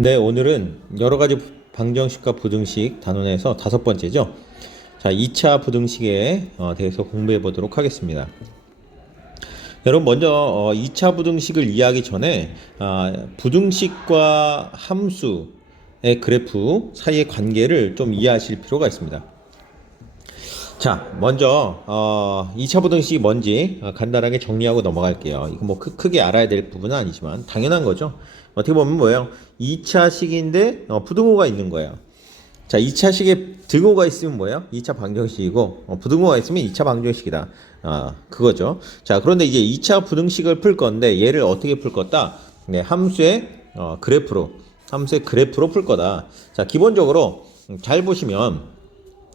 네, 오늘은 여러 가지 방정식과 부등식 단원에서 다섯 번째죠. 자, 2차 부등식에 대해서 공부해 보도록 하겠습니다. 여러분 먼저 2차 부등식을 이해하기 전에 부등식과 함수의 그래프 사이의 관계를 좀 이해하실 필요가 있습니다. 자, 먼저 2차 부등식이 뭔지 간단하게 정리하고 넘어갈게요. 이거 뭐 크게 알아야 될 부분은 아니지만 당연한 거죠. 어떻게 보면 뭐예요? 2차 식인데 부등호가 있는 거예요. 자, 2차 식에 등호가 있으면 뭐예요? 2차 방정식이고 부등호가 있으면 2차 방정식이다. 그거죠. 자, 그런데 이제 2차 부등식을 풀 건데 얘를 어떻게 풀 거다? 네, 함수의 그래프로 풀 거다. 자, 기본적으로 잘 보시면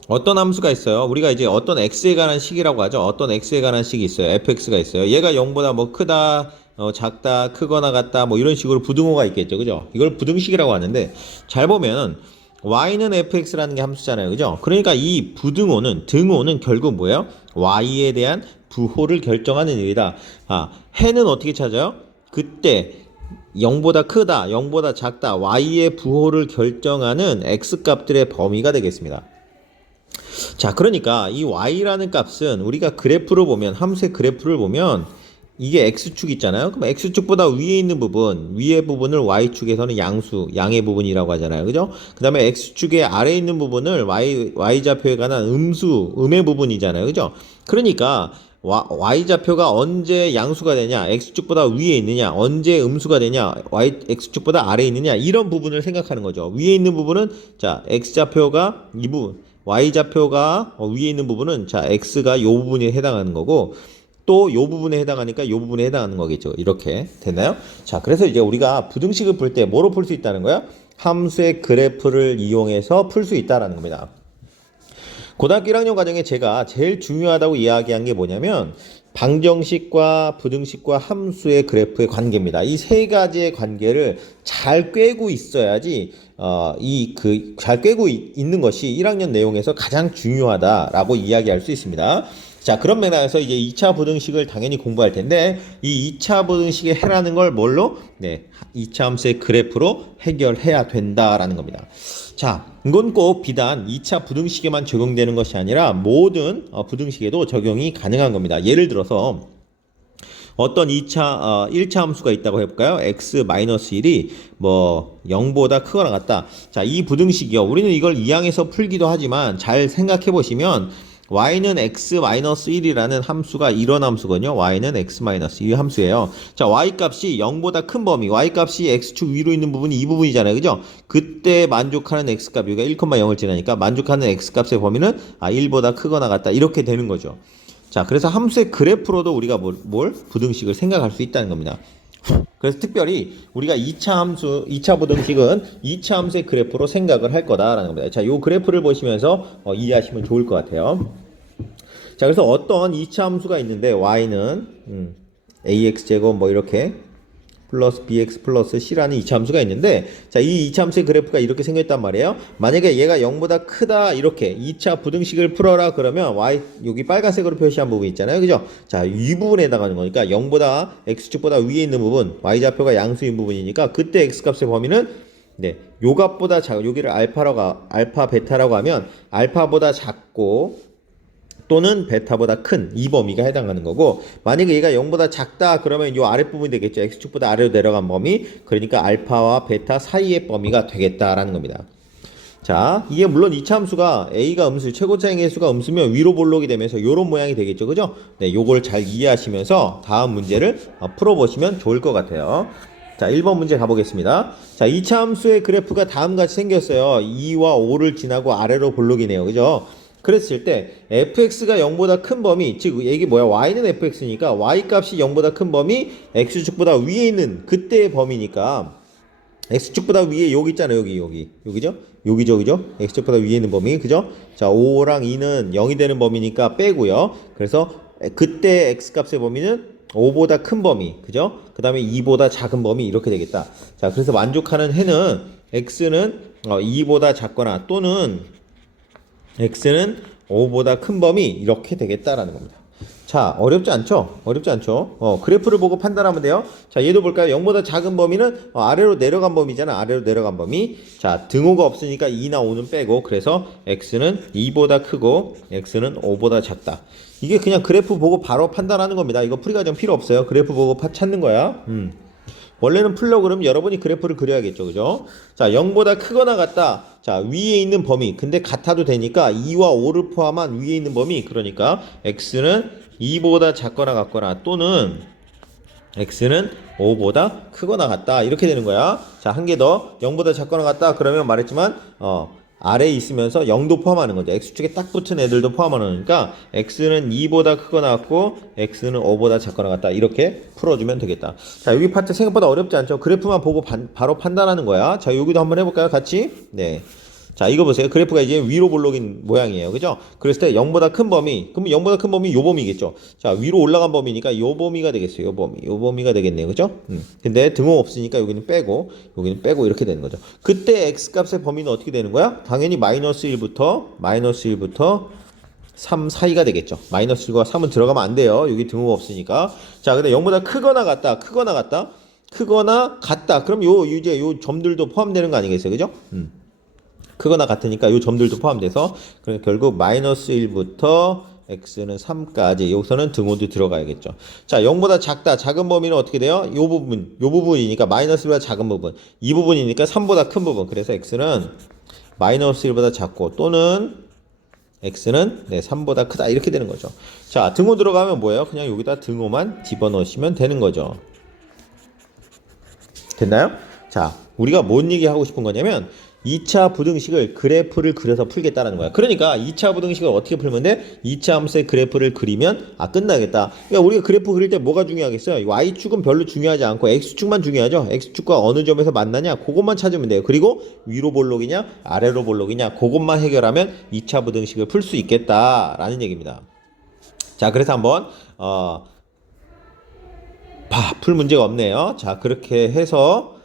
어떤 함수가 있어요. 우리가 이제 어떤 x에 관한 식이라고 하죠. 어떤 x에 관한 식이 있어요. fx가 있어요. 얘가 0보다 뭐 크다, 작다, 크거나 같다, 뭐 이런 식으로 부등호가 있겠죠. 그죠? 이걸 부등식이라고 하는데, 잘 보면 y는 fx라는 게 함수잖아요. 그죠? 그러니까 이 등호는 결국 뭐예요? y에 대한 부호를 결정하는 일이다. 해는 어떻게 찾아요? 그때 0보다 크다, 0보다 작다, y의 부호를 결정하는 x값들의 범위가 되겠습니다. 자, 그러니까 이 y라는 값은 우리가 그래프를 보면, 함수의 그래프를 보면 이게 x축 있잖아요. 그럼 x축보다 위에 있는 부분, 위의 부분을 y축에서는 양의 부분이라고 하잖아요. 그죠? 그 다음에 x축의 아래에 있는 부분을 y좌표에 관한 음의 부분이잖아요. 그죠? 그러니까 y좌표가 언제 양수가 되냐, x축보다 위에 있느냐, 언제 음수가 되냐, x축보다 아래에 있느냐, 이런 부분을 생각하는 거죠. 위에 있는 부분은, 자, x좌표가 이 부분, y좌표가 위에 있는 부분은, 자, x가 이 부분에 해당하는 거고, 또 이 부분에 해당하니까 이 부분에 해당하는 거겠죠. 이렇게 됐나요? 자, 그래서 이제 우리가 부등식을 풀 때 뭐로 풀 수 있다는 거야? 함수의 그래프를 이용해서 풀 수 있다는 겁니다. 고등학교 1학년 과정에 제가 제일 중요하다고 이야기한 게 뭐냐면 방정식과 부등식과 함수의 그래프의 관계입니다. 이 세 가지의 관계를 잘 꿰고 있어야지 잘 꿰고 있는 것이 1학년 내용에서 가장 중요하다라고 이야기할 수 있습니다. 자, 그런 맥락에서 이제 2차 부등식을 당연히 공부할 텐데 이 2차 부등식의 해라는 걸 뭘로? 네, 2차 함수의 그래프로 해결해야 된다라는 겁니다. 자, 이건 꼭 비단 2차 부등식에만 적용되는 것이 아니라 모든 부등식에도 적용이 가능한 겁니다. 예를 들어서 어떤 1차 함수가 있다고 해볼까요? x-1이 뭐 0보다 크거나 같다. 자, 이 부등식이요. 우리는 이걸 이항에서 풀기도 하지만 잘 생각해 보시면 y는 x-1이라는 함수가 이런 함수거든요. y는 x-1 함수예요. 자, y 값이 0보다 큰 범위, y 값이 x축 위로 있는 부분이 이 부분이잖아요. 그죠? 그때 만족하는 x값, 여기가 1,0을 지나니까 만족하는 x값의 범위는 1보다 크거나 같다. 이렇게 되는 거죠. 자, 그래서 함수의 그래프로도 우리가 부등식을 생각할 수 있다는 겁니다. 그래서 특별히 우리가 2차 부등식은 2차 함수의 그래프로 생각을 할 거다라는 겁니다. 자, 요 그래프를 보시면서 이해하시면 좋을 것 같아요. 자, 그래서 어떤 2차 함수가 있는데 y는 ax제곱 뭐 이렇게 플러스 bx 플러스 c라는 2차 함수가 있는데, 자, 이 2차 함수의 그래프가 이렇게 생겼단 말이에요. 만약에 얘가 0보다 크다 이렇게 2차 부등식을 풀어라 그러면 여기 빨간색으로 표시한 부분 있잖아요. 그죠? 자, 이 부분에 해당하는 거니까 0보다 x축보다 위에 있는 부분, y좌표가 양수인 부분이니까 그때 x값의 범위는 네, 요 값보다 여기를 알파 베타라고 하면 알파보다 작고 또는 베타보다 큰 이 범위가 해당하는 거고, 만약에 얘가 0보다 작다 그러면 이 아랫부분이 되겠죠. x축보다 아래로 내려간 범위, 그러니까 알파와 베타 사이의 범위가 되겠다라는 겁니다. 자, 이게 물론 2차 함수가 a가 음수, 최고차의 수가 음수면 위로 볼록이 되면서 이런 모양이 되겠죠. 그죠? 네, 요걸 잘 이해하시면서 다음 문제를 풀어보시면 좋을 것 같아요. 자, 1번 문제 가보겠습니다. 자, 2차 함수의 그래프가 다음같이 생겼어요. 2와 5를 지나고 아래로 볼록이네요. 그죠? 그랬을 때 fx가 0보다 큰 범위, 즉 이게 뭐야? y는 fx니까 y 값이 0보다 큰 범위, x축보다 위에 있는 그때의 범위니까 x축보다 위에 여기 있잖아요. 여기죠? 여기죠? x축보다 위에 있는 범위, 그죠? 자, 5랑 2는 0이 되는 범위니까 빼고요. 그래서 그때 x값의 범위는 5보다 큰 범위, 그죠? 그 다음에 2보다 작은 범위 이렇게 되겠다. 자, 그래서 만족하는 해는 x는 2보다 작거나 또는 x는 5보다 큰 범위 이렇게 되겠다라는 겁니다. 자, 어렵지 않죠? 어렵지 않죠? 그래프를 보고 판단하면 돼요. 자, 얘도 볼까요? 0보다 작은 범위는 아래로 내려간 범위잖아. 아래로 내려간 범위. 자, 등호가 없으니까 2나 5는 빼고, 그래서 x는 2보다 크고 x는 5보다 작다. 이게 그냥 그래프 보고 바로 판단하는 겁니다. 이거 풀이 과정 필요 없어요. 그래프 보고 찾는 거야. 원래는 풀려고 그러면 여러분이 그래프를 그려야겠죠. 그죠? 자, 0보다 크거나 같다. 자, 위에 있는 범위. 근데 같아도 되니까 2와 5를 포함한 위에 있는 범위. 그러니까 x는 2보다 작거나 같거나 또는 x는 5보다 크거나 같다. 이렇게 되는 거야. 자, 한 개 더. 0보다 작거나 같다. 그러면 말했지만 아래에 있으면서 0도 포함하는 거죠. x축에 딱 붙은 애들도 포함하는 거니까 x는 2보다 크거나 같고 x는 5보다 작거나 같다. 이렇게 풀어주면 되겠다. 자, 여기 파트 생각보다 어렵지 않죠? 그래프만 보고 바로 판단하는 거야. 자, 여기도 한번 해볼까요? 같이? 네. 자, 이거 보세요. 그래프가 이제 위로 볼록인 모양이에요. 그죠? 그랬을 때 0보다 큰 범위. 그럼 0보다 큰 범위 요 범위겠죠. 자, 위로 올라간 범위니까 요 범위가 되겠어요. 요 범위. 요 범위가 되겠네요. 그죠? 근데 등호 없으니까 여기는 빼고 이렇게 되는 거죠. 그때 x 값의 범위는 어떻게 되는 거야? 당연히 마이너스 1부터 3 사이가 되겠죠. 마이너스 1과 3은 들어가면 안 돼요. 여기 등호가 없으니까. 자, 근데 0보다 크거나 같다. 그럼 요 점들도 포함되는 거 아니겠어요? 그죠? 크거나 같으니까 이 점들도 포함돼서 결국 마이너스 1부터 x는 3까지 여기서는 등호도 들어가야겠죠. 자, 0보다 작은 범위는 어떻게 돼요? 요 부분이니까 마이너스 1보다 작은 부분, 이 부분이니까 3보다 큰 부분. 그래서 x는 마이너스 1보다 작고 또는 x는 3보다 크다 이렇게 되는 거죠. 자, 등호 들어가면 뭐예요? 그냥 여기다 등호만 집어넣으시면 되는 거죠. 됐나요? 자, 우리가 뭔 얘기 하고 싶은 거냐면 2차 부등식을 그래프를 그려서 풀겠다라는 거야. 그러니까 2차 부등식을 어떻게 풀면 돼? 2차 함수의 그래프를 그리면 끝나겠다. 그러니까 우리가 그래프 그릴 때 뭐가 중요하겠어요? y축은 별로 중요하지 않고 x축만 중요하죠. x축과 어느 점에서 만나냐? 그것만 찾으면 돼요. 그리고 위로 볼록이냐? 아래로 볼록이냐? 그것만 해결하면 2차 부등식을 풀 수 있겠다라는 얘기입니다. 자, 그래서 한번 풀 문제가 없네요. 자, 그렇게 해서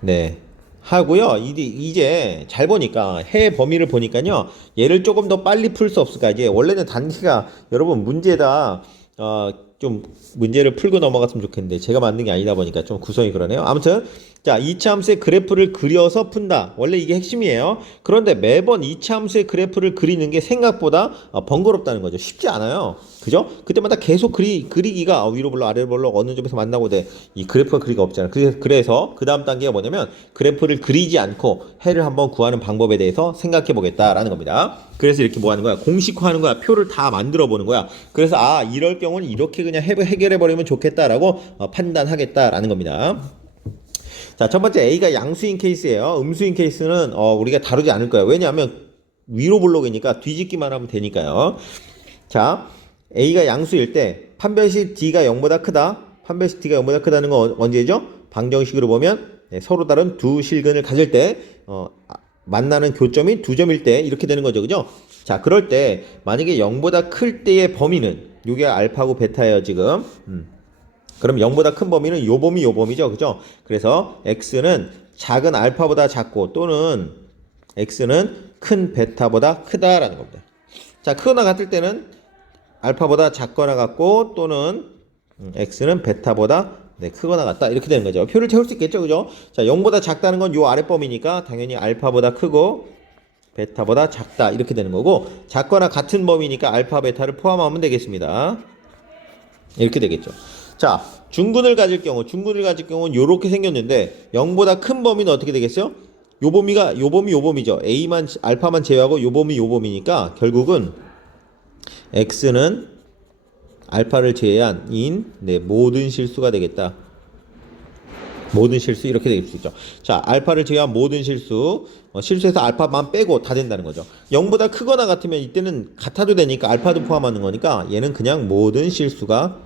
네. 하고요. 이제 잘 보니까 해 범위를 보니까요. 얘를 조금 더 빨리 풀 수 없을까? 이제 원래는 단계가 여러분 문제다 좀 문제를 풀고 넘어갔으면 좋겠는데 제가 만든 게 아니다 보니까 좀 구성이 그러네요. 아무튼 자, 2차 함수의 그래프를 그려서 푼다. 원래 이게 핵심이에요. 그런데 매번 2차 함수의 그래프를 그리는 게 생각보다 번거롭다는 거죠. 쉽지 않아요. 그죠? 그때마다 계속 그리기가 위로 볼록 아래로 볼록 어느 점에서 만나고 돼. 이 그래프가 그리기가 없잖아요. 그래서 그 다음 단계가 뭐냐면 그래프를 그리지 않고 해를 한번 구하는 방법에 대해서 생각해 보겠다라는 겁니다. 그래서 이렇게 뭐 하는 거야? 공식화하는 거야. 표를 다 만들어 보는 거야. 그래서 이럴 경우는 이렇게 그냥 해결해 버리면 좋겠다라고 판단하겠다라는 겁니다. 자, 첫 번째 A가 양수인 케이스예요. 음수인 케이스는 우리가 다루지 않을 거예요. 왜냐하면 위로 볼록이니까 뒤집기만 하면 되니까요. 자, A가 양수일 때 판별식 D가 0보다 크다. 판별식 D가 0보다 크다는 건 언제죠? 방정식으로 보면 서로 다른 두 실근을 가질 때 만나는 교점이 두 점일 때 이렇게 되는 거죠. 그죠? 자, 그럴 때 만약에 0보다 클 때의 범위는 요게 알파고 베타예요, 지금. 그럼 0보다 큰 범위는 요 범위죠. 그죠? 그래서 x는 작은 알파보다 작고 또는 x는 큰 베타보다 크다라는 겁니다. 자, 크거나 같을 때는 알파보다 작거나 같고 또는 x는 베타보다 크거나 같다 이렇게 되는 거죠. 표를 채울 수 있겠죠. 그죠? 자, 0보다 작다는 건 요 아래 범위니까 당연히 알파보다 크고 베타보다 작다 이렇게 되는 거고 작거나 같은 범위니까 알파 베타를 포함하면 되겠습니다. 이렇게 되겠죠. 자, 중근을 가질 경우는 요렇게 생겼는데 0보다 큰 범위는 어떻게 되겠어요? 요 범위죠. 알파만 제외하고 요 범위니까 결국은 x는 알파를 제외한 모든 실수가 되겠다. 모든 실수 이렇게 될 수 있죠. 자, 알파를 제외한 모든 실수에서 알파만 빼고 다 된다는 거죠. 0보다 크거나 같으면 이때는 같아도 되니까 알파도 포함하는 거니까 얘는 그냥 모든 실수가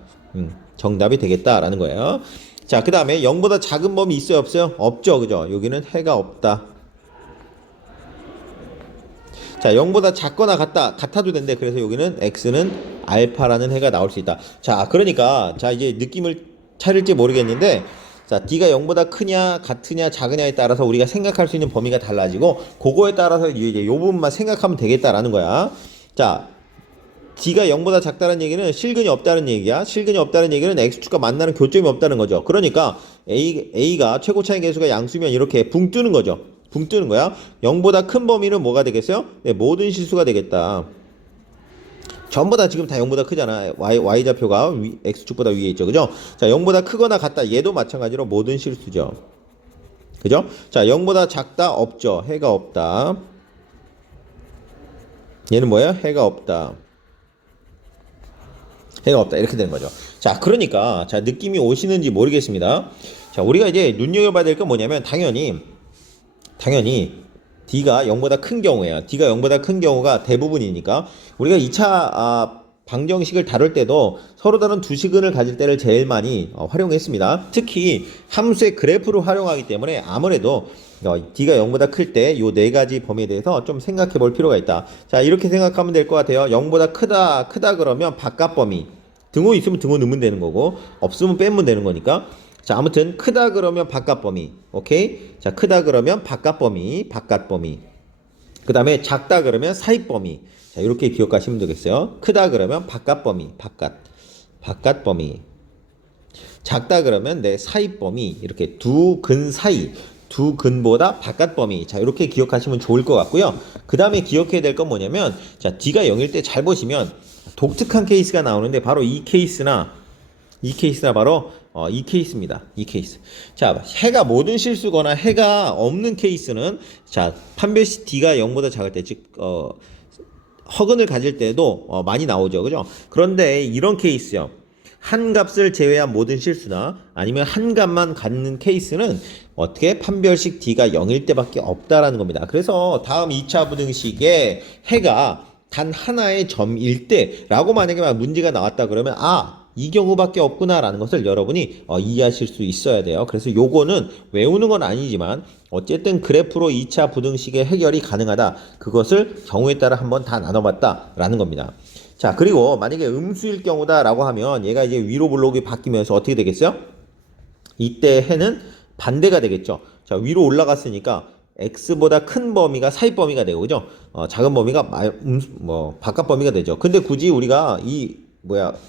정답이 되겠다라는 거예요. 자, 그 다음에 0보다 작은 범위 있어요, 없어요? 없죠, 그죠? 여기는 해가 없다. 자, 0보다 작거나 같아도 된대. 그래서 여기는 x는 알파라는 해가 나올 수 있다. 자, 그러니까 자, 이제 느낌을 차릴지 모르겠는데 자, D가 0보다 크냐, 같으냐, 작으냐에 따라서 우리가 생각할 수 있는 범위가 달라지고 그거에 따라서 이제 요 부분만 생각하면 되겠다라는 거야. 자, D가 0보다 작다는 얘기는 실근이 없다는 얘기야. 실근이 없다는 얘기는 X축과 만나는 교점이 없다는 거죠. 그러니까 A가 최고 차이 계수가 양수면 이렇게 붕 뜨는 거죠. 붕 뜨는 거야. 0보다 큰 범위는 뭐가 되겠어요? 네, 모든 실수가 되겠다. 전부 다 지금 다 0보다 크잖아. Y좌표가 X축보다 위에 있죠. 그죠? 자, 0보다 크거나 같다. 얘도 마찬가지로 모든 실수죠. 그죠? 자, 0보다 작다. 없죠. 해가 없다. 얘는 뭐예요? 해가 없다. 해가 없다. 이렇게 되는 거죠. 자, 그러니까, 자, 느낌이 오시는지 모르겠습니다. 자, 우리가 이제 눈여겨봐야 될 건 뭐냐면, 당연히, D가 0보다 큰 경우에요. D가 0보다 큰 경우가 대부분이니까, 우리가 2차, 방정식을 다룰 때도 서로 다른 두 시근을 가질 때를 제일 많이 활용했습니다. 특히 함수의 그래프를 활용하기 때문에 아무래도 D가 0보다 클 때 요 네 가지 범위에 대해서 좀 생각해 볼 필요가 있다. 자, 이렇게 생각하면 될 것 같아요. 0보다 크다 그러면 바깥 범위. 등호 있으면 등호 넣으면 되는 거고, 없으면 빼면 되는 거니까. 자, 아무튼 크다 그러면 바깥 범위. 오케이? 자, 크다 그러면 바깥 범위. 그 다음에 작다 그러면 사이 범위. 자, 이렇게 기억하시면 되겠어요. 크다 그러면 바깥 범위. 바깥 범위. 작다 그러면 내 사이 범위. 이렇게 두 근 사이. 두 근보다 바깥 범위. 자, 이렇게 기억하시면 좋을 것 같고요. 그 다음에 기억해야 될 건 뭐냐면, 자, D가 0일 때 잘 보시면 독특한 케이스가 나오는데 바로 이 케이스나 바로 이 케이스입니다. 이 케이스. 자, 해가 모든 실수거나 해가 없는 케이스는, 자, 판별식 D가 0보다 작을 때, 즉 허근을 가질 때도 많이 나오죠. 그죠? 그런데 이런 케이스요. 한 값을 제외한 모든 실수나 아니면 한 값만 갖는 케이스는 어떻게 판별식 D가 0일 때밖에 없다라는 겁니다. 그래서 다음 2차 부등식에 해가 단 하나의 점일 때라고 만약에 문제가 나왔다 그러면 이 경우밖에 없구나라는 것을 여러분이 이해하실 수 있어야 돼요. 그래서 요거는 외우는 건 아니지만 어쨌든 그래프로 2차 부등식의 해결이 가능하다. 그것을 경우에 따라 한번 다 나눠봤다라는 겁니다. 자, 그리고 만약에 음수일 경우다라고 하면 얘가 이제 위로 블록이 바뀌면서 어떻게 되겠어요? 이때 해는 반대가 되겠죠. 자, 위로 올라갔으니까 x보다 큰 범위가 사이 범위가 되고, 그죠? 작은 범위가 바깥 범위가 되죠. 근데 굳이 우리가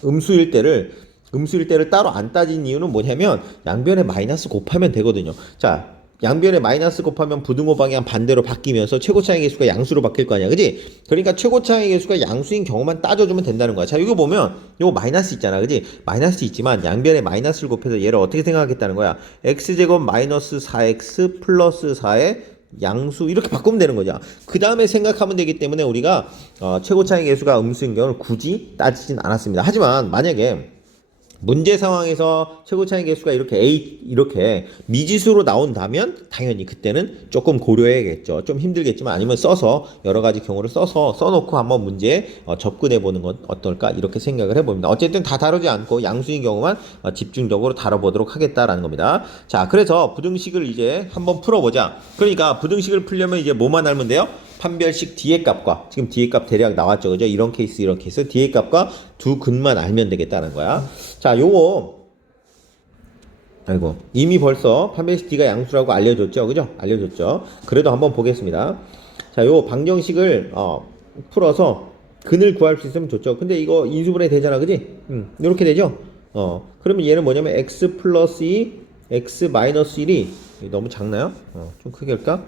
음수일 때를 따로 안 따진 이유는 뭐냐면 양변에 마이너스 곱하면 되거든요. 자, 양변에 마이너스 곱하면 부등호 방향 반대로 바뀌면서 최고차이 계수가 양수로 바뀔 거 아니야, 그지? 그러니까 최고차이 계수가 양수인 경우만 따져주면 된다는 거야. 자, 이거 보면 이거 마이너스 있잖아, 그지? 마이너스 있지만 양변에 마이너스를 곱해서 얘를 어떻게 생각하겠다는 거야? x제곱 마이너스 4x 플러스 4의 양수 이렇게 바꾸면 되는 거죠. 그 다음에 생각하면 되기 때문에 우리가 최고차이 계수가 음수인 경우를 굳이 따지진 않았습니다. 하지만 만약에 문제 상황에서 최고차이 계수가 이렇게 미지수로 나온다면 당연히 그때는 조금 고려해야겠죠. 좀 힘들겠지만 아니면 여러 가지 경우를 써놓고 한번 문제에 접근해 보는 건 어떨까 이렇게 생각을 해봅니다. 어쨌든 다 다루지 않고 양수인 경우만 집중적으로 다뤄보도록 하겠다라는 겁니다. 자, 그래서 부등식을 이제 한번 풀어보자. 그러니까 부등식을 풀려면 이제 뭐만 알면 돼요? 판별식 D의 값과 지금 D의 값 대략 나왔죠, 그죠? 이런 케이스 D의 값과 두 근만 알면 되겠다는 거야. 자, 요거 이미 벌써 판별식 D가 양수라고 알려줬죠, 그죠? 알려줬죠. 그래도 한번 보겠습니다. 자, 요 방정식을 풀어서 근을 구할 수 있으면 좋죠. 근데 이거 인수분해 되잖아, 그지? 이렇게 되죠. 그러면 얘는 뭐냐면 x 플러스 2 x 마이너스 1이 너무 작나요? 좀 크게 할까?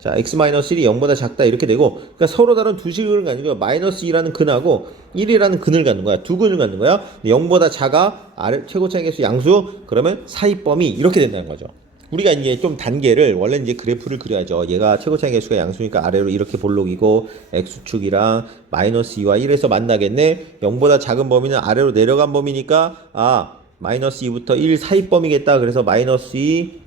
자, x-1이 0보다 작다 이렇게 되고, 그러니까 서로 다른 두 식을 가지고 마이너스 2라는 근하고 1이라는 근을 갖는 거야. 두 근을 갖는 거야. 0보다 작아 최고차이 계수 양수 그러면 사이 범위 이렇게 된다는 거죠. 우리가 이제 좀 단계를 원래 이제 그래프를 그려야죠. 얘가 최고차이 계수가 양수니까 아래로 이렇게 볼록이고 x축이랑 마이너스 2와 1에서 만나겠네. 0보다 작은 범위는 아래로 내려간 범위니까 마이너스 2부터 1 사이 범위겠다. 그래서 마이너스 2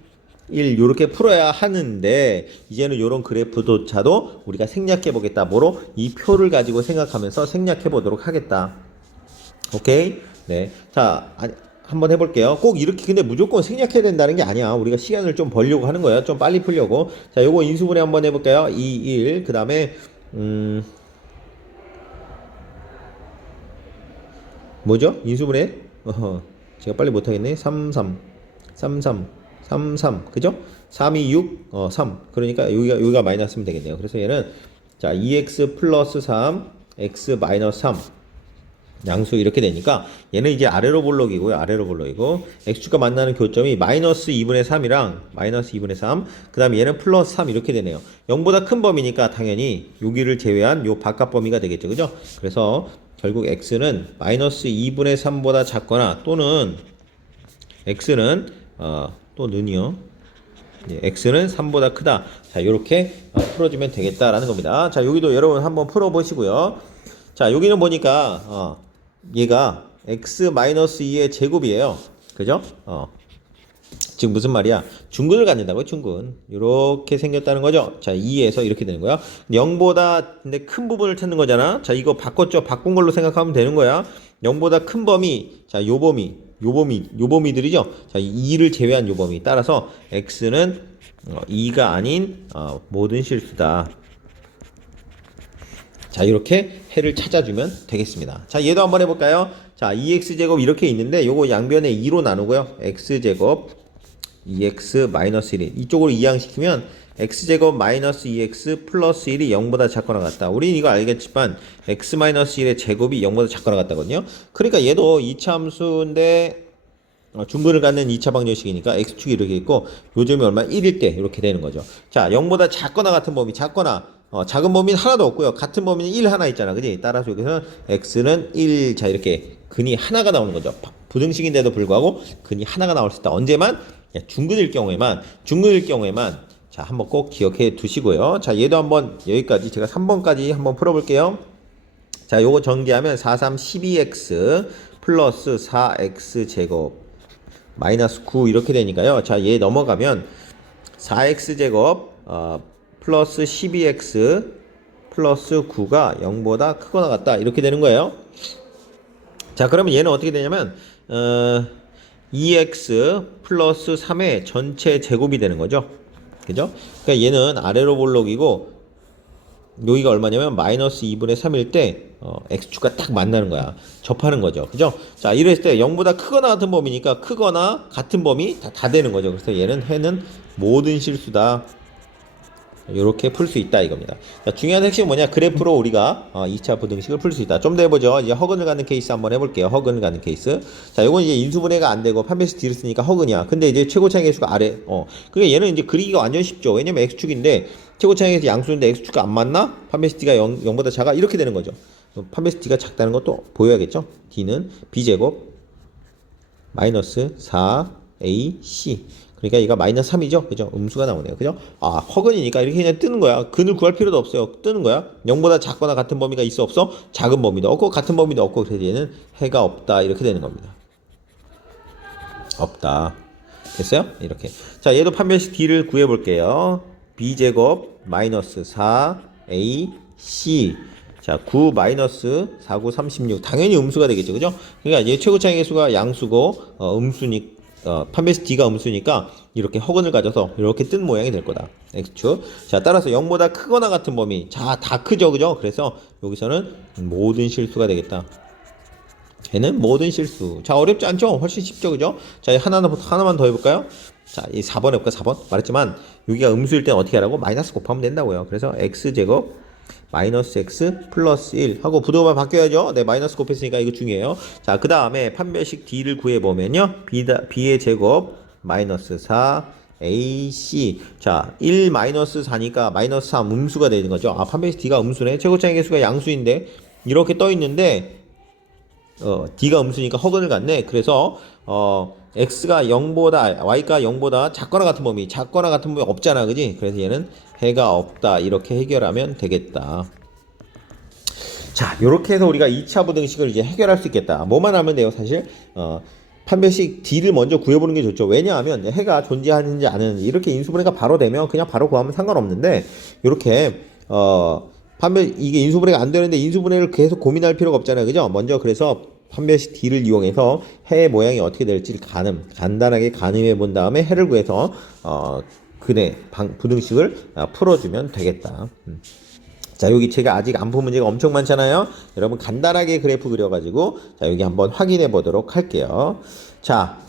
1 요렇게 풀어야 하는데 이제는 요런 그래프조차도 우리가 생략해 보겠다. 뭐로? 이 표를 가지고 생각하면서 생략해 보도록 하겠다. 오케이? 네. 자, 한번 해볼게요. 꼭 이렇게 근데 무조건 생략해야 된다는 게 아니야. 우리가 시간을 좀 벌려고 하는 거예요. 좀 빨리 풀려고. 자, 요거 인수분해 한번 해볼까요? 2, 1. 그 다음에 뭐죠? 인수분해? 제가 빨리 못하겠네. 3, 3 그죠? 3, 2, 6, 3. 그러니까 여기가 마이너스면 되겠네요. 그래서 얘는, 자, 2x 플러스 3, x 마이너스 3. 양수 이렇게 되니까 얘는 이제 아래로 볼록이고요. 아래로 볼록이고 x축과 만나는 교점이 마이너스 2분의 3이랑 마이너스 2분의 3, 그 다음에 얘는 플러스 3 이렇게 되네요. 0보다 큰 범위니까 당연히 여기를 제외한 요 바깥 범위가 되겠죠. 그죠? 그래서 결국 x는 마이너스 2분의 3보다 작거나 또는 x는 또 는이요. x는 3보다 크다. 자, 이렇게 풀어주면 되겠다라는 겁니다. 자, 여기도 여러분 한번 풀어보시고요. 자, 여기는 보니까 얘가 x-2의 제곱이에요. 그죠? 지금 무슨 말이야? 중근을 갖는다고요, 중근. 이렇게 생겼다는 거죠. 자, 2에서 이렇게 되는 거야. 0보다 근데 큰 부분을 찾는 거잖아. 자, 이거 바꿨죠? 바꾼 걸로 생각하면 되는 거야. 0보다 큰 범위, 자, 요 범위들이죠. 자, 2를 제외한 요 범위. 따라서 x는 2가 아닌 모든 실수다. 자, 이렇게 해를 찾아주면 되겠습니다. 자, 얘도 한번 해볼까요? 자, 2x제곱 이렇게 있는데 요거 양변에 2로 나누고요. x제곱 2x-1이 이쪽으로 이항시키면 x제곱 마이너스 2x 플러스 1이 0보다 작거나 같다. 우린 이거 알겠지만 x-1의 제곱이 0보다 작거나 같다거든요. 그러니까 얘도 2차 함수인데 중근을 갖는 2차 방정식이니까 x축이 이렇게 있고 요점이 얼마? 1일 때 이렇게 되는 거죠. 자, 0보다 작거나 같은 범위, 작거나 작은 범위는 하나도 없고요. 같은 범위는 1 하나 있잖아. 그지? 따라서 여기서 x는 1. 자, 이렇게 근이 하나가 나오는 거죠. 부등식인데도 불구하고 근이 하나가 나올 수 있다. 언제만? 중근일 경우에만. 자, 한번 꼭 기억해 두시고요. 자, 얘도 한번 여기까지 제가 3번까지 한번 풀어볼게요. 자, 요거 전개하면 4, 3, 12x 플러스 4x 제곱 마이너스 9 이렇게 되니까요. 자, 얘 넘어가면 4x 제곱 플러스 12x 플러스 9가 0보다 크거나 같다 이렇게 되는 거예요. 자, 그러면 얘는 어떻게 되냐면 2x 플러스 3의 전체 제곱이 되는 거죠. 그죠? 그러니까 얘는 아래로 볼록이고 여기가 얼마냐면 마이너스 2분의 3일 때 x축과 딱 만나는 거야. 접하는 거죠. 그죠? 자, 이랬을 때 0보다 크거나 같은 범위니까 크거나 같은 범위 다 되는 거죠. 그래서 얘는 해는 모든 실수다. 이렇게 풀 수 있다 이겁니다. 자, 중요한 핵심은 뭐냐? 그래프로 우리가 2차 부등식을 풀 수 있다. 좀 더 해보죠. 이제 허근을 갖는 케이스 한번 해볼게요. 허근을 갖는 케이스. 자, 이건 이제 인수분해가 안 되고 판별식 D를 쓰니까 허근이야. 근데 이제 최고차의 개수가 아래. 그러니까 얘는 이제 그리기가 완전 쉽죠. 왜냐면 x축인데 최고차의 개수 양수인데 x축과 안 맞나? 판별식 D가 0보다 작아? 이렇게 되는 거죠. 판별식 D가 작다는 것도 보여야겠죠. D는 b제곱 마이너스 4ac. 그러니까 얘가 마이너스 3이죠. 그죠? 음수가 나오네요. 그죠? 허근이니까 이렇게 그냥 뜨는 거야. 근을 구할 필요도 없어요. 뜨는 거야. 0보다 작거나 같은 범위가 있어 없어? 작은 범위도 없고 같은 범위도 없고 그래서 얘는 해가 없다. 이렇게 되는 겁니다. 없다. 됐어요? 이렇게. 자, 얘도 판별식 D를 구해 볼게요. b제곱 마이너스 4ac. 자, 9 마이너스 4, 9, 36. 당연히 음수가 되겠죠. 그죠? 그러니까 얘 최고차의 개수가 양수고 음수니까 판별식 D가 음수니까 이렇게 허근을 가져서 이렇게 뜬 모양이 될 거다. x축. 자, 따라서 0보다 크거나 같은 범위. 자, 다 크죠. 그죠? 그래서 여기서는 모든 실수가 되겠다. 얘는 모든 실수. 자, 어렵지 않죠? 훨씬 쉽죠. 그죠? 자, 하나만 더 해볼까요? 자, 이 4번 해볼까? 4번? 말했지만 여기가 음수일 때는 어떻게 하라고? 마이너스 곱하면 된다고요. 그래서 x제곱 마이너스 x 플러스 1 하고 부등호만 바뀌어야죠. 네, 마이너스 곱했으니까 이거 중요해요. 자, 그 다음에 판별식 D를 구해보면요. B의 제곱 마이너스 4 AC. 자, 1 마이너스 4니까 마이너스 3 음수가 되는 거죠. 판별식 D가 음수네. 최고차의 개수가 양수인데 이렇게 떠 있는데 D가 음수니까 허근을 갖네. 그래서 x가 0보다 y가 0보다 작거나 같은 범위 없잖아. 그지? 그래서 얘는 해가 없다. 이렇게 해결하면 되겠다. 자, 요렇게 해서 우리가 2차 부등식을 이제 해결할 수 있겠다. 뭐만 하면 돼요, 사실. 판별식 D를 먼저 구해보는 게 좋죠. 왜냐하면 해가 존재하는지 안 하는지 이렇게 인수분해가 바로 되면 그냥 바로 구하면 상관없는데 이렇게 이게 인수분해가 안 되는데 인수분해를 계속 고민할 필요가 없잖아요. 그죠? 먼저 그래서 판별식 D를 이용해서 해의 모양이 어떻게 될지 간단하게 가늠해 본 다음에 해를 구해서 부등식을 풀어주면 되겠다. 자, 여기 제가 아직 안 푼 문제가 엄청 많잖아요. 여러분 간단하게 그래프 그려가지고 자, 여기 한번 확인해 보도록 할게요. 자,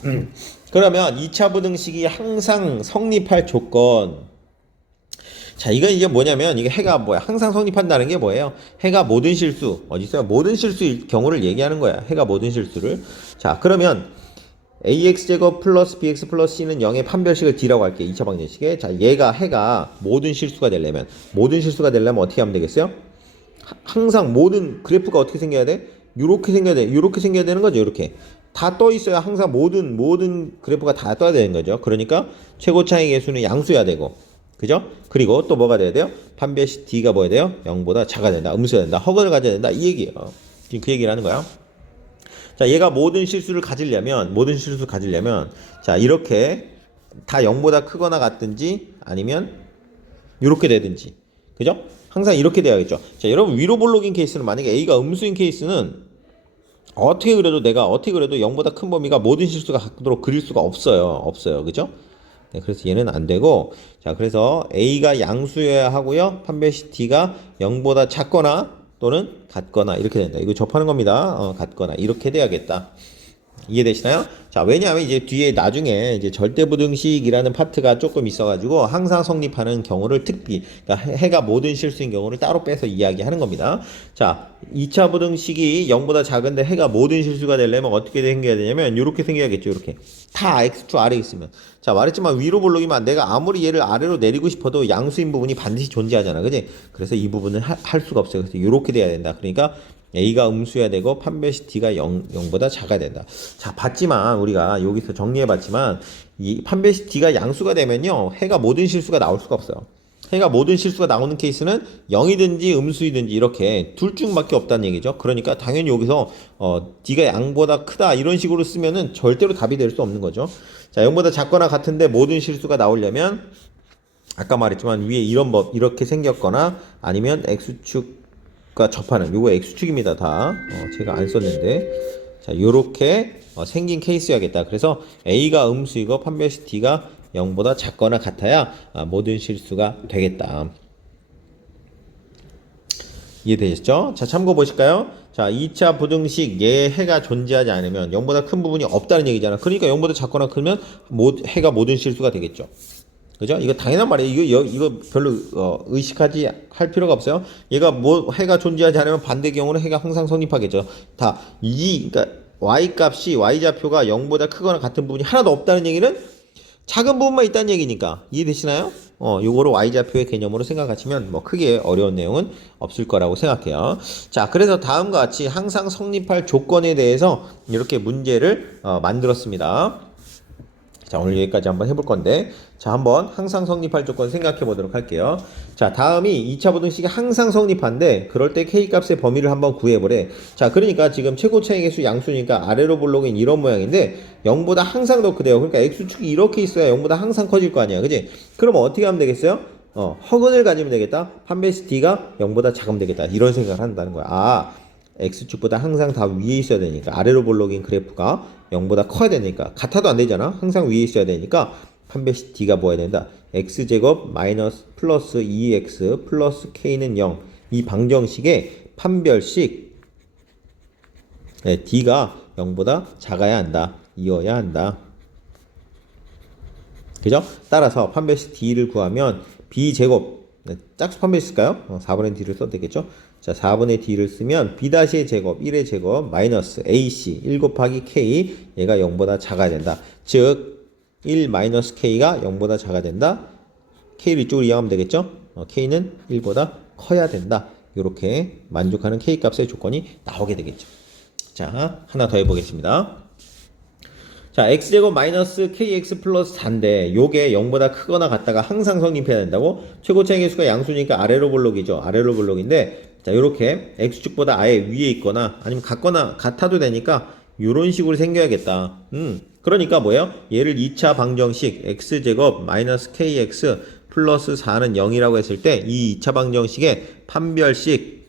그러면 2차 부등식이 항상 성립할 조건. 자, 이건 이제 뭐냐면 이게 해가 뭐야? 항상 성립한다는 게 뭐예요? 해가 모든 실수 어디 있어요? 모든 실수일 경우를 얘기하는 거야. 해가 모든 실수를. 자, 그러면 ax제곱 플러스 bx 플러스 c는 0의 판별식을 d라고 할게. 2차 방정식에. 자, 얘가 해가 모든 실수가 되려면 어떻게 하면 되겠어요? 항상 모든 그래프가 어떻게 생겨야 돼? 요렇게 생겨야 돼. 요렇게 생겨야 되는 거죠. 요렇게. 다 떠 있어야 항상 모든 그래프가 다 떠야 되는 거죠. 그러니까 최고 차이 계수는 양수여야 되고. 그죠? 그리고 또 뭐가 돼야 돼요? 판별식 d가 뭐야 돼요? 0보다 작아야 된다. 음수여야 된다. 허근을 가져야 된다. 이 얘기예요. 지금 그 얘기를 하는 거야. 자, 얘가 모든 실수를 가지려면 자, 이렇게 다 0보다 크거나 같든지 아니면 이렇게 되든지. 그죠? 항상 이렇게 돼야겠죠. 자, 여러분 위로 볼록인 케이스는 만약에 A가 음수인 케이스는 어떻게 그래도 0보다 큰 범위가 모든 실수가 갖도록 그릴 수가 없어요. 그죠? 네, 그래서 얘는 안 되고, 자, 그래서 A가 양수여야 하고요. 판별식 D가 0보다 작거나 또는 같거나 이렇게 된다. 이거 접하는 겁니다. 같거나 이렇게 돼야겠다. 이해되시나요? 자, 왜냐하면 이제 뒤에 나중에 이제 절대부등식이라는 파트가 조금 있어가지고 항상 성립하는 경우를 특비, 그러니까 해가 모든 실수인 경우를 따로 빼서 이야기하는 겁니다. 자, 2차 부등식이 0보다 작은데 해가 모든 실수가 되려면 어떻게 생겨야 되냐면 이렇게 생겨야겠죠. 이렇게 다 x축 아래에 있으면. 자, 말했지만 위로 볼록이면 내가 아무리 얘를 아래로 내리고 싶어도 양수인 부분이 반드시 존재하잖아. 그지? 그래서 이 부분은 할 수가 없어요. 그래서 이렇게 돼야 된다. 그러니까 A가 음수여야 되고 판별식 D가 0보다 작아야 된다. 자, 봤지만 우리가 여기서 정리해봤지만 이 판별식 D가 양수가 되면요 해가 모든 실수가 나올 수가 없어요. 해가 모든 실수가 나오는 케이스는 0이든지 음수이든지 이렇게 둘 중밖에 없다는 얘기죠. 그러니까 당연히 여기서 D가 양보다 크다 이런 식으로 쓰면은 절대로 답이 될 수 없는 거죠. 자, 0보다 작거나 같은데 모든 실수가 나오려면 아까 말했지만 위에 이런 법 이렇게 생겼거나 아니면 X축 접하는 요거 X축입니다. 다 제가 안 썼는데 자 요렇게 생긴 케이스여야겠다. 그래서 A가 음수이고 판별식 D가 0보다 작거나 같아야 모든 실수가 되겠다. 이해되셨죠? 자, 참고 보실까요? 자, 2차 부등식 얘 해가 존재하지 않으면 0보다 큰 부분이 없다는 얘기잖아. 그러니까 0보다 작거나 크면 해가 모든 실수가 되겠죠. 그죠? 이거 당연한 말이에요. 이거 별로 의식하지 할 필요가 없어요. 얘가 해가 존재하지 않으면 반대 경우는 해가 항상 성립하겠죠. 그러니까 y 값이 y 좌표가 0보다 크거나 같은 부분이 하나도 없다는 얘기는 작은 부분만 있다는 얘기니까 이해되시나요? 요거를 y 좌표의 개념으로 생각하시면 뭐 크게 어려운 내용은 없을 거라고 생각해요. 자, 그래서 다음과 같이 항상 성립할 조건에 대해서 이렇게 문제를 만들었습니다. 자, 오늘 여기까지 한번 해볼 건데, 자, 한번 항상 성립할 조건 생각해 보도록 할게요. 자, 다음이 2차 부등식이 항상 성립한데, 그럴 때 K값의 범위를 한번 구해보래. 자, 그러니까 지금 최고 차이 계수 양수니까 아래로 볼록인 이런 모양인데, 0보다 항상 더 크대요. 그러니까 X축이 이렇게 있어야 0보다 항상 커질 거 아니야. 그지? 그럼 어떻게 하면 되겠어요? 허근을 가지면 되겠다. 판별식 D가 0보다 작으면 되겠다. 이런 생각을 한다는 거야. X축보다 항상 다 위에 있어야 되니까 아래로 볼록인 그래프가 0보다 커야 되니까 같아도 안 되잖아. 항상 위에 있어야 되니까 판별식 D가 뭐야 된다. X제곱 마이너스 플러스 2X 플러스 K는 0. 이 방정식의 판별식 D가 0보다 작아야 한다. 이어야 한다. 그죠? 따라서 판별식 D를 구하면 B제곱 짝수 판별식일까요? 4분의 D를 써도 되겠죠? 자, 4분의 D를 쓰면 B-의 제곱, 1의 제곱, 마이너스 AC, 1 곱하기 K, 얘가 0보다 작아야 된다. 즉, 1 마이너스 K가 0보다 작아야 된다. K를 이쪽으로 이용하면 되겠죠? K는 1보다 커야 된다. 이렇게 만족하는 K값의 조건이 나오게 되겠죠. 자, 하나 더 해보겠습니다. 자, x제곱 마이너스 kx 플러스 4인데 요게 0보다 크거나 같다가 항상 성립해야 된다고? 최고차이 계수가 양수니까 아래로 볼록이죠. 아래로 볼록인데 자, 요렇게 x축보다 아예 위에 있거나 아니면 같거나 같아도 되니까 요런 식으로 생겨야겠다. 그러니까 뭐예요? 얘를 2차 방정식 x제곱 마이너스 kx 플러스 4는 0이라고 했을 때 이 2차 방정식의 판별식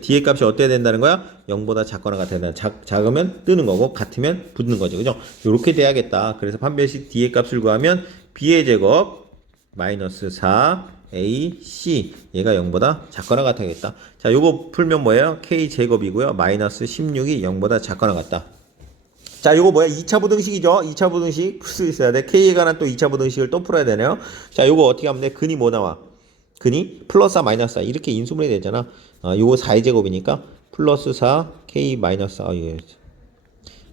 D의 값이 어때야 된다는 거야? 0보다 작거나 같아야 된다. 작으면 뜨는 거고 같으면 붙는 거죠. 그죠? 요렇게 돼야겠다. 그래서 판별식 D의 값을 구하면 B의 제곱 마이너스 4 A, C 얘가 0보다 작거나 같아야겠다. 자, 요거 풀면 뭐예요? K 제곱이고요. 마이너스 16이 0보다 작거나 같다. 자, 요거 뭐야? 2차 부등식이죠? 2차 부등식 풀 수 있어야 돼. K에 관한 또 2차 부등식을 또 풀어야 되네요. 자, 요거 어떻게 하면 돼? 근이 뭐 나와? 근이 플러스 4 마이너스 4 이렇게 인수분해 되잖아. 요거 4의 제곱이니까 플러스 4 K 마이너스 4 예.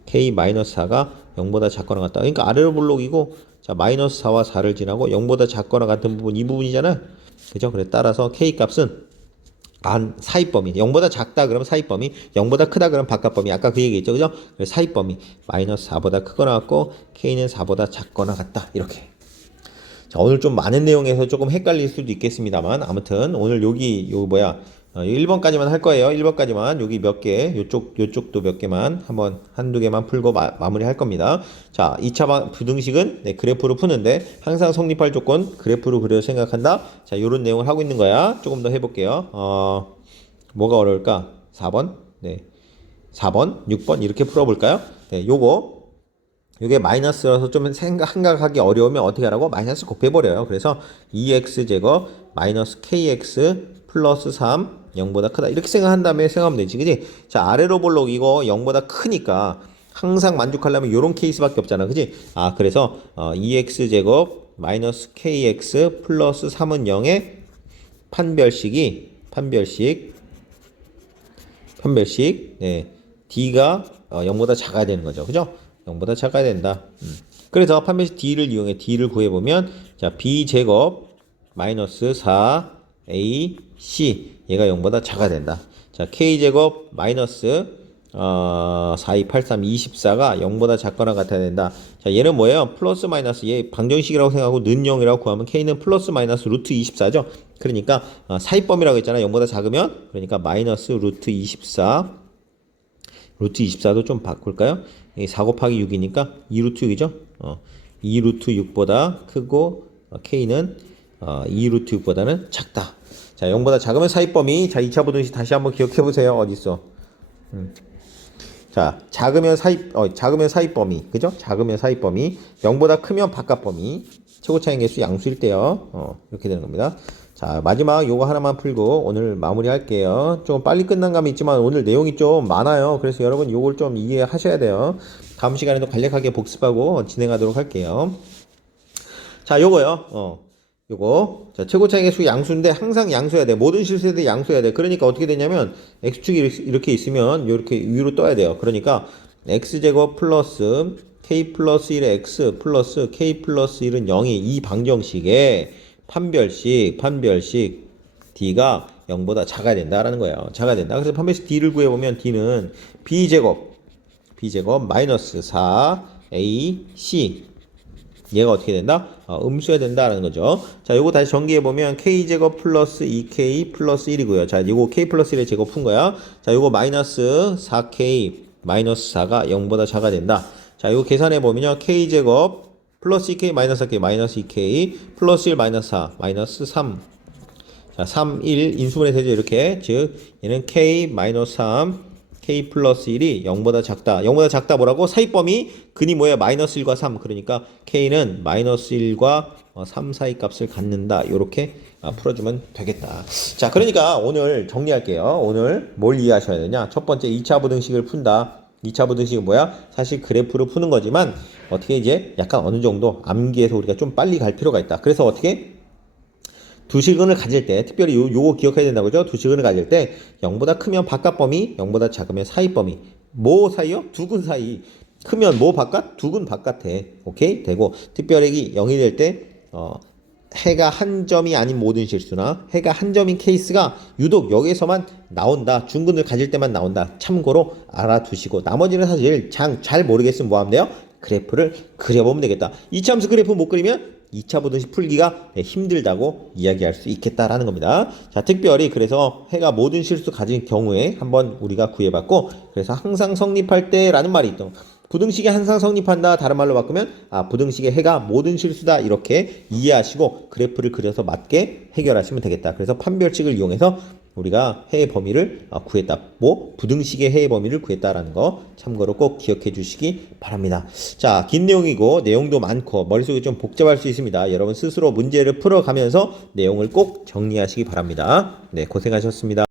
K 마이너스 4가 0보다 작거나 같다. 그러니까 아래로 볼록이고 자 마이너스 4와 4를 지나고 0보다 작거나 같은 부분 이 부분이잖아. 그죠? 그래 따라서 K 값은 사입범위 0보다 작다 그러면 사입범위 0보다 크다 그러면 바깥범위 아까 그 얘기했죠 그죠? 그래서 사입범위 마이너스 4보다 크거나 같고 K는 4보다 작거나 같다 이렇게. 자 오늘 좀 많은 내용에서 조금 헷갈릴 수도 있겠습니다만 아무튼 오늘 여기 요 뭐야 1번까지만 할 거예요. 1번까지만 여기 몇 개 요쪽도 몇 개만 한번 한두 개만 풀고 마무리 할 겁니다. 자 2차 부등식은 네, 그래프로 푸는데 항상 성립할 조건 그래프로 그려 생각한다. 자 요런 내용을 하고 있는 거야. 조금 더 해볼게요. 뭐가 어려울까? 4번 네 4번 6번 이렇게 풀어볼까요? 네 요게 마이너스라서 좀 생각하기 어려우면 어떻게 하라고? 마이너스 곱해버려요. 그래서 2x제곱 마이너스 kx 플러스 3 0보다 크다 이렇게 생각한 다음에 생각하면 되지 그지? 자 아래로 볼록 이거 0보다 크니까 항상 만족하려면 요런 케이스밖에 없잖아 그지? 그래서 2x제곱 마이너스 kx 플러스 3은 0의 판별식 네 d가 0보다 작아야 되는 거죠 그죠? 0보다 작아야 된다. 그래서 판별식 d를 이용해 d를 구해보면 자 b제곱 마이너스 4ac 얘가 0보다 작아야 된다. 자 k제곱 마이너스 4283 24가 0보다 작거나 같아야 된다. 자 얘는 뭐예요? 플러스 마이너스 얘 방정식이라고 생각하고 는 0이라고 구하면 k는 플러스 마이너스 루트 24죠. 그러니까 사입범위라고 했잖아. 0보다 작으면 그러니까 마이너스 루트 24 루트 24도 좀 바꿀까요? 4 곱하기 6이니까 2루트 6이죠? 2루트 6보다 크고 K는 2루트 6보다는 작다. 자, 0보다 작으면 사입범위. 자, 2차 부등식 다시 한번 기억해 보세요. 어디 있어? 자, 작으면 사입범위. 그죠? 작으면 사입범위. 0보다 크면 바깥범위. 최고 차이 개수 양수일 때요. 이렇게 되는 겁니다. 자 마지막 요거 하나만 풀고 오늘 마무리 할게요. 좀 빨리 끝난 감이 있지만 오늘 내용이 좀 많아요. 그래서 여러분 요걸 좀 이해하셔야 돼요. 다음 시간에도 간략하게 복습하고 진행하도록 할게요. 자 요거요. 요거 자 최고 차이 개수 양수인데 항상 양수해야 돼. 모든 실수에 대해 양수해야 돼. 그러니까 어떻게 되냐면 x축이 이렇게 있으면 이렇게 위로 떠야 돼요. 그러니까 x제곱 플러스 k 플러스 1의 x 플러스 k 플러스 1은 0이 이 방정식에 판별식 d가 0보다 작아야 된다라는 거예요. 작아야 된다. 그래서 판별식 d를 구해보면 d는 b제곱 마이너스 4ac 얘가 어떻게 된다? 음수해야 된다라는 거죠. 자, 요거 다시 전개해보면 k제곱 플러스 2k 플러스 1이고요. 자, 요거 k 플러스 1의 제곱 푼 거야. 자, 요거 마이너스 4k 마이너스 4가 0보다 작아야 된다. 자, 요거 계산해보면요. k제곱 플러스 2k 마이너스 4k 마이너스 2k 플러스 1 마이너스 4 마이너스 3 자 3, 1 인수분해 되죠 이렇게 즉 얘는 k 마이너스 3 k 플러스 1이 0보다 작다 0보다 작다 뭐라고? 사입범위 근이 뭐예요? 마이너스 1과 3 그러니까 k는 마이너스 1과 3 사이 값을 갖는다 요렇게 풀어주면 되겠다. 자 그러니까 오늘 정리할게요. 오늘 뭘 이해하셔야 되냐 첫 번째 2차 부등식을 푼다. 2차 부등식은 뭐야? 사실 그래프로 푸는 거지만 어떻게 이제 약간 어느 정도 암기해서 우리가 좀 빨리 갈 필요가 있다. 그래서 어떻게? 두식은을 가질 때 특별히 요거 기억해야 된다고 그죠? 두식은을 가질 때 0보다 크면 바깥범위 0보다 작으면 사이범위 뭐 사이요? 두근 사이 크면 뭐 바깥? 두근 바깥에 오케이? 되고 특별액이 0이 될 때 해가 한 점이 아닌 모든 실수나 해가 한 점인 케이스가 유독 여기서만 나온다. 중근을 가질 때만 나온다. 참고로 알아두시고 나머지는 사실 잘 모르겠으면 뭐 하면 돼요? 그래프를 그려보면 되겠다. 2차 함수 그래프 못 그리면 2차 부등식 풀기가 힘들다고 이야기할 수 있겠다라는 겁니다. 자, 특별히 그래서 해가 모든 실수 가진 경우에 한번 우리가 구해봤고 그래서 항상 성립할 때라는 말이 있던 부등식이 항상 성립한다. 다른 말로 바꾸면 부등식의 해가 모든 실수다. 이렇게 이해하시고 그래프를 그려서 맞게 해결하시면 되겠다. 그래서 판별식을 이용해서 우리가 해의 범위를 구했다. 뭐 부등식의 해의 범위를 구했다라는 거 참고로 꼭 기억해 주시기 바랍니다. 자, 긴 내용이고 내용도 많고 머릿속이 좀 복잡할 수 있습니다. 여러분 스스로 문제를 풀어가면서 내용을 꼭 정리하시기 바랍니다. 네, 고생하셨습니다.